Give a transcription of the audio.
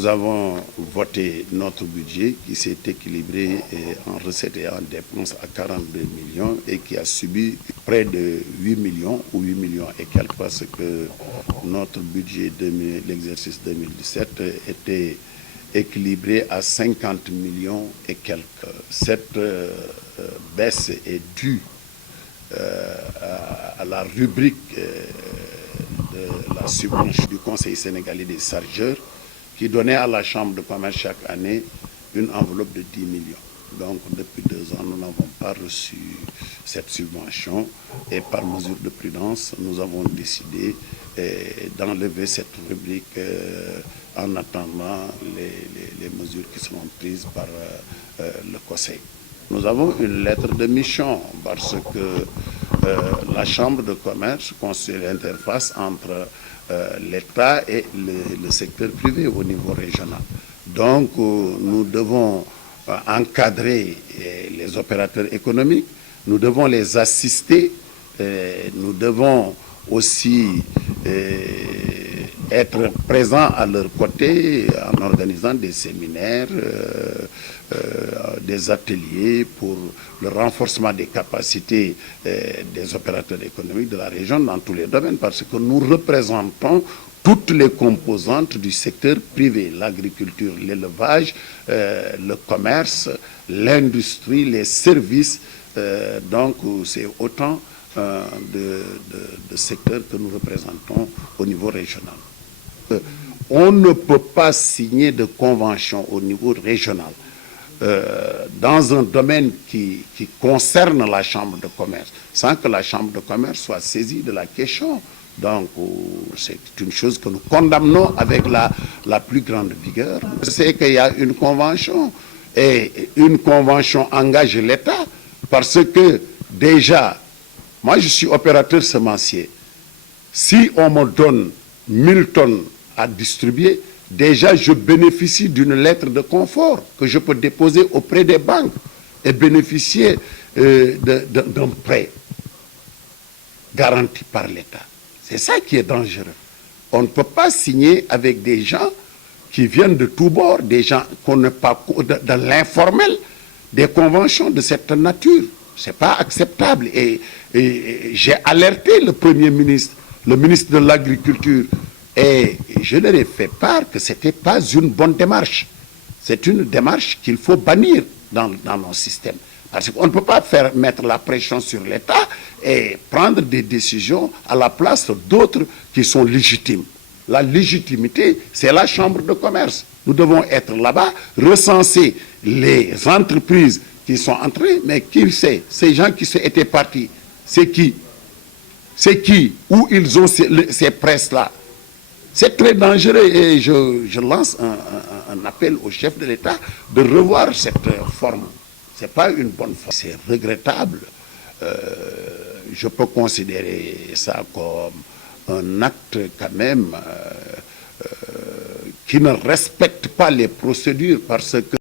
Nous avons voté notre budget qui s'est équilibré en recettes et en dépenses à 42 millions et qui a subi près de 8 millions ou 8 millions et quelques parce que notre budget de l'exercice 2017 était équilibré à 50 millions et quelques. Cette baisse est due à la rubrique de la subvention du Conseil sénégalais des chargeurs qui donnait à la Chambre de commerce chaque année une enveloppe de 10 millions. Donc depuis 2 ans, nous n'avons pas reçu cette subvention et par mesure de prudence, nous avons décidé d'enlever cette rubrique en attendant les mesures qui seront prises par le Conseil. Nous avons une lettre de mission parce que la Chambre de commerce constitue l'interface entre l'État et le secteur privé au niveau régional. Donc, nous devons encadrer les opérateurs économiques, nous devons les assister, nous devons aussi être présents à leur côté en organisant des séminaires, des ateliers pour le renforcement des capacités des opérateurs économiques de la région dans tous les domaines parce que nous représentons toutes les composantes du secteur privé, l'agriculture, l'élevage, le commerce, l'industrie, les services. Donc c'est autant de secteurs que nous représentons au niveau régional. On ne peut pas signer de convention au niveau régional dans un domaine qui concerne la Chambre de commerce sans que la Chambre de commerce soit saisie de la question. Donc, c'est une chose que nous condamnons avec la plus grande vigueur. C'est qu'il y a une convention et une convention engage l'État parce que déjà, moi je suis opérateur semencier. Si on me donne 1000 tonnes à distribuer, déjà je bénéficie d'une lettre de confort que je peux déposer auprès des banques et bénéficier d'un prêt garanti par l'État. C'est ça qui est dangereux. On ne peut pas signer avec des gens qui viennent de tous bords, des gens qu'on n'est pas dans l'informel, des conventions de cette nature. Ce n'est pas acceptable. Et j'ai alerté le Premier ministre, le ministre de l'Agriculture, et je leur ai fait part que ce n'était pas une bonne démarche. C'est une démarche qu'il faut bannir dans nos systèmes. Parce qu'on ne peut pas mettre la pression sur l'État et prendre des décisions à la place d'autres qui sont légitimes. La légitimité, c'est la Chambre de commerce. Nous devons être là-bas, recenser les entreprises qui sont entrées, mais qui sait, ces gens qui étaient partis, c'est qui? C'est qui? Où ils ont ces presses-là? C'est très dangereux et je lance un appel au chef de l'État de revoir cette forme. Ce n'est pas une bonne forme. C'est regrettable. Je peux considérer ça comme un acte quand même qui ne respecte pas les procédures parce que